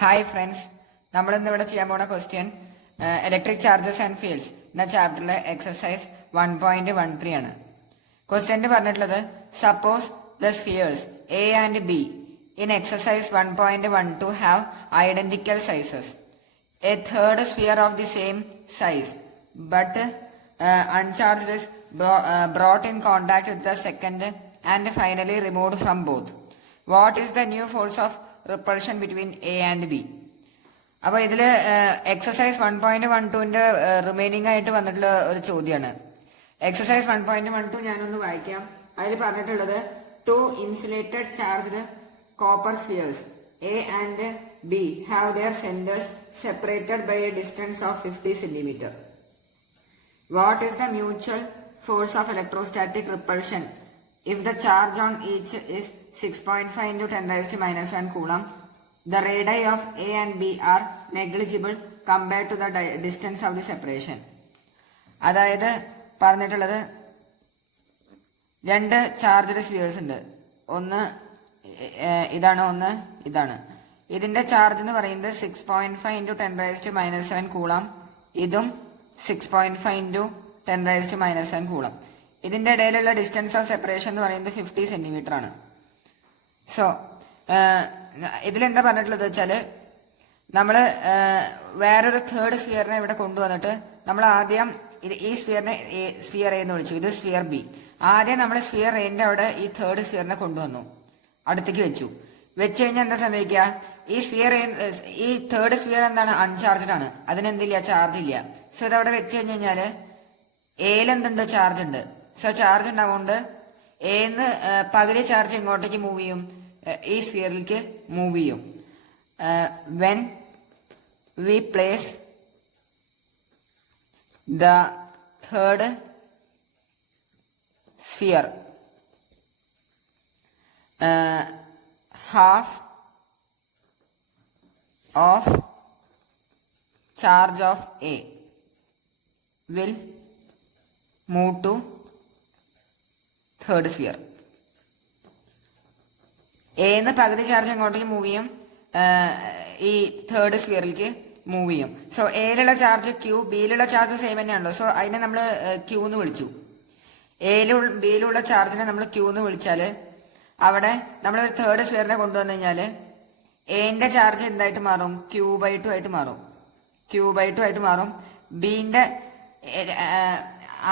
Hi friends, നമ്മൾ ഇന്ന് ഇവിടെ ചെയ്യാൻ പോണ question electric charges and fields എന്ന ചാപ്റ്ററിലെ എക്സസൈസ് 1.13 ആണ്. ക്വസ്റ്റ്യൻ പറഞ്ഞിട്ടുള്ളത് suppose the spheres A and be in exercise 1.12 have identical sizes. A third sphere of the same size but uncharged is brought in contact with the second and finally removed from both. What is the new force of repulsion between A and B? അപ്പൊ ഇതില് exercise 1.12ന്റെ remaining ആയിട്ട് വന്നിട്ടുള്ള ഒരു ചോദ്യമാണ്. Exercise 1.12 ഞാനൊന്ന് വായിക്കാം. അതിൽ പറഞ്ഞിട്ടുള്ളത് two insulated charged copper spheres A and B have their centers separated by a distance of 50 centimeter. What is the mutual force of electrostatic repulsion if the charge on each is 6.5 into 10 raised to minus 1 coulomb? The radii of A and B are negligible compared to the distance of the separation. അതായത് പറഞ്ഞിട്ടുള്ളത് രണ്ട് charged spheres ഉണ്ട്. ഒന്ന് ഇതാണ്, ഒന്ന് ഇതാണ്. ഇതിന്റെ charge എന്ന് പറയുന്നത് 6.5 into 10 raised to minus 7 കൂളാം. ഇതും 6.5 into 10 raised to minus 1 coulomb. ഇതിന്റെ ഇടയിലുള്ള ഡിസ്റ്റൻസ് ഓഫ് സെപ്പറേഷൻ എന്ന് പറയുന്നത് 50 സെന്റിമീറ്റർ ആണ്. സോ ഇതിലെന്താ പറഞ്ഞിട്ടുള്ളത് വെച്ചാല് നമ്മള് വേറൊരു തേർഡ് സ്ഫിയറിനെ ഇവിടെ കൊണ്ടുവന്നിട്ട് നമ്മൾ ആദ്യം ഈ സ്ഫിയറിനെ സ്ഫിയർ എ എന്ന് വിളിച്ചു, ഇത് സ്ഫിയർ ബി. ആദ്യം നമ്മൾ സ്ഫിയർ എന്റെ അവിടെ ഈ തേർഡ് സ്ഫിയറിനെ കൊണ്ടുവന്നു, അടുത്തേക്ക് വെച്ചു. വെച്ച് കഴിഞ്ഞാൽ എന്താ സംഭവിക്കുക, ഈ തേർഡ് സ്ഫിയർ എന്താണ്, അൺചാർജ്ഡ് ആണ്, അതിനെന്തില്ല, ചാർജ് ഇല്ല. സോ ഇതവിടെ വെച്ച് കഴിഞ്ഞാല് എയിൽ എന്തുണ്ട്, ചാർജ് ഉണ്ട്. സോ ചാർജ് ഉണ്ടാവുകൊണ്ട് എന്ന് പകുതി ചാർജ് ഇങ്ങോട്ടേക്ക് മൂവ് ചെയ്യും, ഈ സ്ഫിയറിലേക്ക് മൂവ് ചെയ്യും. When we place the third sphere half of charge of A will move to third sphere. A എന്ന് പകുതി ചാർജ് എങ്ങോട്ടേക്ക് മൂവ് ചെയ്യും, ഈ തേർഡ് സ്ഫിയറിലേക്ക് മൂവ് ചെയ്യും. സോ എയിലുള്ള ചാർജ് ക്യൂ, ബിയിലുള്ള ചാർജ് സെയിം തന്നെയാണല്ലോ. സോ അതിനെ നമ്മൾ ക്യൂ എന്ന് വിളിച്ചു. ബിയിലുള്ള ചാർജിനെ നമ്മൾ ക്യൂ എന്ന് വിളിച്ചാല് അവിടെ നമ്മൾ ഒരു തേർഡ് സ്ഫിയറിനെ കൊണ്ടുവന്നു കഴിഞ്ഞാല് എന്റെ ചാർജ് എന്തായിട്ട് മാറും, Q/2 ആയിട്ട് മാറും. Q/2 ആയിട്ട് മാറും. ബിന്റെ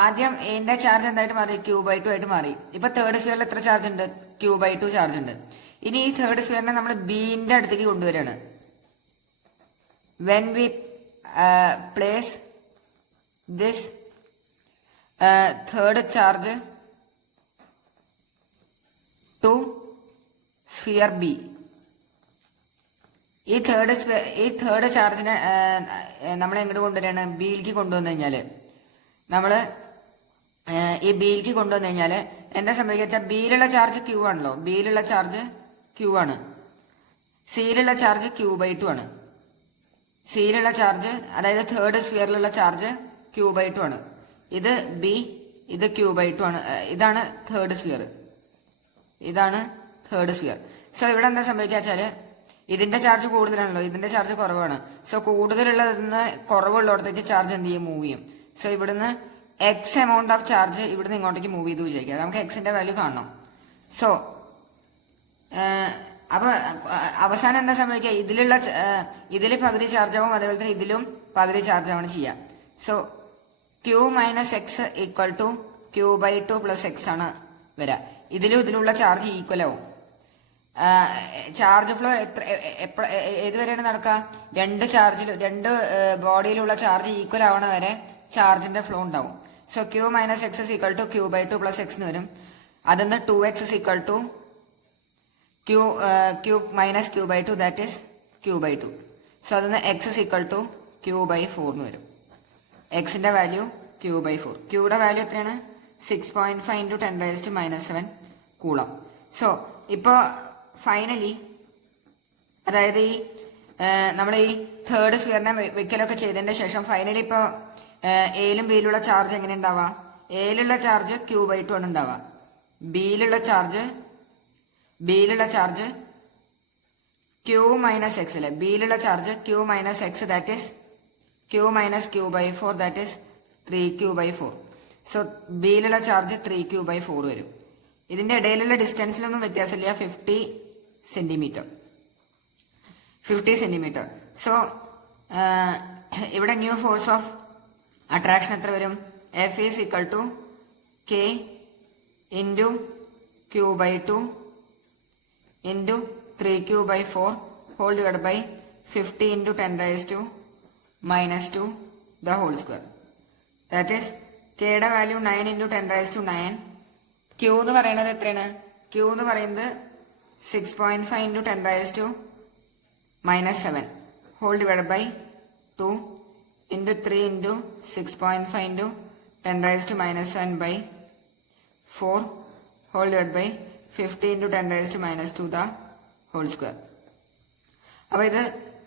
ആദ്യം എന്റെ ചാർജ് എന്തായിട്ട് മാറി, Q/2 ആയിട്ട് മാറി. ഇപ്പൊ തേർഡ് സ്ഫിയറിൽ എത്ര ചാർജ് ഉണ്ട്, Q/2 ചാർജ് ഉണ്ട്. ഇനി ഈ തേർഡ് സ്ഫിയറിനെ നമ്മൾ ബിന്റെ അടുത്തേക്ക് കൊണ്ടുവരികയാണ്. When we place this third charge to sphere B, ഈ തേർഡ് ചാർജിനെ നമ്മൾ എങ്ങോട്ട് കൊണ്ടുവരികയാണ്, ബിയിലേക്ക് കൊണ്ടുവന്നു കഴിഞ്ഞാല് നമ്മള് ഈ ബിയിലേക്ക് കൊണ്ടുവന്നു കഴിഞ്ഞാല് എന്താ സംഭവിക്കുക, ബിയിലുള്ള ചാർജ് ക്യൂ ആണല്ലോ, ബിയിലുള്ള ചാർജ് ക്യൂ ആണ്. സിയിലുള്ള ചാർജ് Q/2 ആണ്. സിയിലുള്ള ചാർജ്, അതായത് തേർഡ് സ്ഫിയറിലുള്ള ചാർജ് Q/2 ആണ്. ഇത് ബി, ഇത് Q/2 ആണ്. ഇതാണ് തേർഡ് സ്ഫിയർ, ഇതാണ് തേർഡ് സ്ഫിയർ. സോ ഇവിടെ എന്താ സംഭവിക്കുക വെച്ചാല് ഇതിന്റെ ചാർജ് കൂടുതലാണല്ലോ, ഇതിന്റെ ചാർജ് കുറവാണ്. സോ കൂടുതലുള്ളതിന് കുറവുള്ളിടത്തേക്ക് ചാർജ് എന്ത് ചെയ്യും, മൂവ് ചെയ്യും. സോ ഇവിടുന്ന് എക്സ് എമൗണ്ട് ഓഫ് ചാർജ് ഇവിടുന്ന് ഇങ്ങോട്ടേക്ക് മൂവ് ചെയ്ത് വിചാരിക്കുക. നമുക്ക് എക്സിന്റെ വാല്യൂ കാണണം. സോ അപ്പൊ അവസാനം എന്താ സംഭവിക്കുക, ഇതിൽ പകുതി ചാർജ് ആവും, അതേപോലെ തന്നെ ഇതിലും പകുതി ചാർജ് ആവണം ചെയ്യാം. So Q minus x equal to Q/2 plus x ആണ് വരാ. ഇതിലുള്ള ചാർജ് ഈക്വൽ ആവും. ചാർജ് ഫ്ലോ ഏതുവരെയാണ് നടക്കുക, രണ്ട് ബോഡിയിലുള്ള ചാർജ് ഈക്വൽ ആവണ വരെ ചാർജിന്റെ ഫ്ലോ ഉണ്ടാവും. So Q minus X is equal to Q/2 plus X എന്ന് വരും. അതിന്ന് 2x is equal to Q minus Q/2 that is Q/2. So അതിന്ന് X is equal to Q/4 എന്ന് വരും. എക്സിന്റെ വാല്യൂ Q/4. ക്യൂയുടെ വാല്യൂ എത്രയാണ്, 6.5 into 10 raised to minus 7 coulomb. So ഇപ്പോ finally, അതായത് ഈ നമ്മൾ ഈ തേർഡ് സ്ഫിയറിനെ വെക്കലൊക്കെ ചെയ്തതിന്റെ ശേഷം ഫൈനലി ഇപ്പൊ എയിലും ബിയിലുള്ള ചാർജ് എങ്ങനെ ഉണ്ടാവാ, എയിലുള്ള ചാർജ് Q/2 ആണ് ഉണ്ടാവുക, ബിയിലുള്ള ചാർജ് ക്യൂ മൈനസ് എക്സ് അല്ലെ, ബിയിലുള്ള charge Q minus X, that is Q minus Q by 4, that is 3q/4. So ബിയിലുള്ള ചാർജ് 3q/4 വരും. ഇതിന്റെ ഇടയിലുള്ള ഡിസ്റ്റൻസിലൊന്നും വ്യത്യാസമില്ല, 50 സെന്റിമീറ്റർ. സോ ഇവിടെ ന്യൂ ഫോഴ്സ് ഓഫ് അട്രാക്ഷൻ എത്ര വരും? F is equal to K into q/2 into 3q/4 whole divide by 50 into 10⁻⁻² the whole square. That is കെയുടെ വാല്യൂ 9 ഇൻറ്റു 10⁻⁹. ക്യൂ എന്ന് പറയുന്നത് എത്രയാണ്? ക്യൂ എന്ന് പറയുന്നത് 6.5 into 10⁻⁻7 whole divide by 2 into 3 into 6.5 into 10⁻⁻7/4 whole divide by 50 into 10⁻⁻² the whole square. അപ്പൊ ഇത്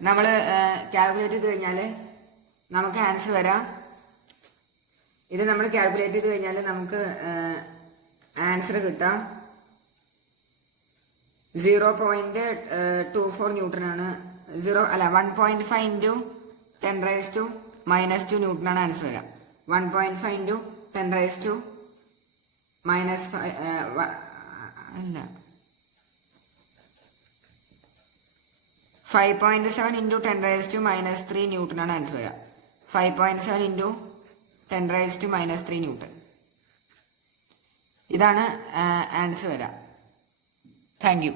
നമ്മൾ calculate ചെയ്ത് കഴിഞ്ഞാൽ നമുക്ക് ആൻസർ വരാം. ഇത് നമ്മൾ കാൽക്കുലേറ്റ് ചെയ്ത് കഴിഞ്ഞാൽ നമുക്ക് ആൻസർ കിട്ടാം 0.24 ന്യൂട്ടൺ ആണ്. 1.5 ഇൻറ്റു 10⁻⁻² ന്യൂട്ടൺ ആണ് ആൻസർ വരാം. 1.5 ഇൻറ്റു 10⁻⁻5 അല്ല 5.7 ഇൻറ്റു 10⁻⁻³ ന്യൂട്ടൺ ആണ് ആൻസർ വരാം. 5.7 ഇൻറ്റു 10⁻⁻³ ന്യൂട്ടൺ. ഇതാണ് ആൻസർ വരാം. Thank you.